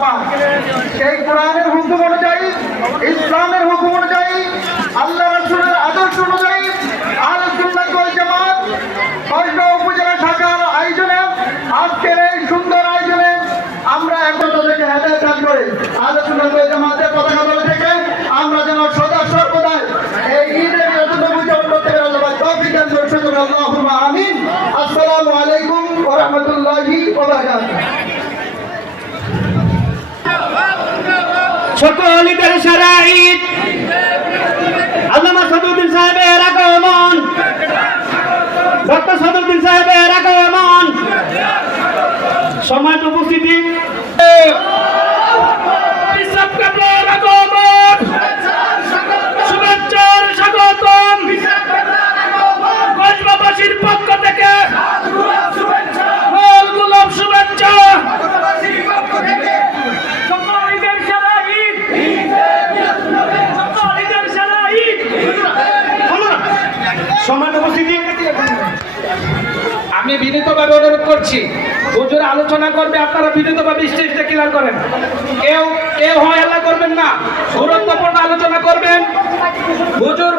মুস্তফা। সেই কোরআনের হুকুম অনুযায়ী, ইসলামের হুকুম অনুযায়ী, আল্লাহ রাসূলের আদর্শ অনুযায়ী আহলে সুন্নাত ওয়াল জামাত কসবা উপজেলা শাখার আয়োজনে, আজকের এই সুন্দর আয়োজনে আমরা এখন তাদেরকে হেদায়েত দান করে আহলে সুন্নাত ওয়াল জামাতের পতাকা তলে থেকে আমরা যেন সদা সর্বদা এই ঈদের আনন্দ উদযাপন করতে পারি। আল্লাহ তৌফিক দান করুন। আল্লাহুম্মা আমিন। আসসালামু আলাইকুম ওয়া রাহমাতুল্লাহি ওয়া বারাকাতুহু। সকল ঈদের সারা ঈদ আল্লামা সাদুদ্দিন সাহেবের আগমন, ডক্টর সাদুদ্দিন সাহেবের আগমন, সম্মানিত উপস্থিতি, শুভেচ্ছার স্বাগতম। কসবাবাসীর পক্ষ থেকে লাল গোলাপ শুভেচ্ছা। আমি বিনীতভাবে অনুরোধ করছি, হুজুর আলোচনা করবে, আপনারা বিনীতভাবে স্টেজটা ক্লিয়ার করেন। কেউ কেউ হয় আল্লাহ করবেন না, গুরুত্বপূর্ণ আলোচনা করবেন হুজুর।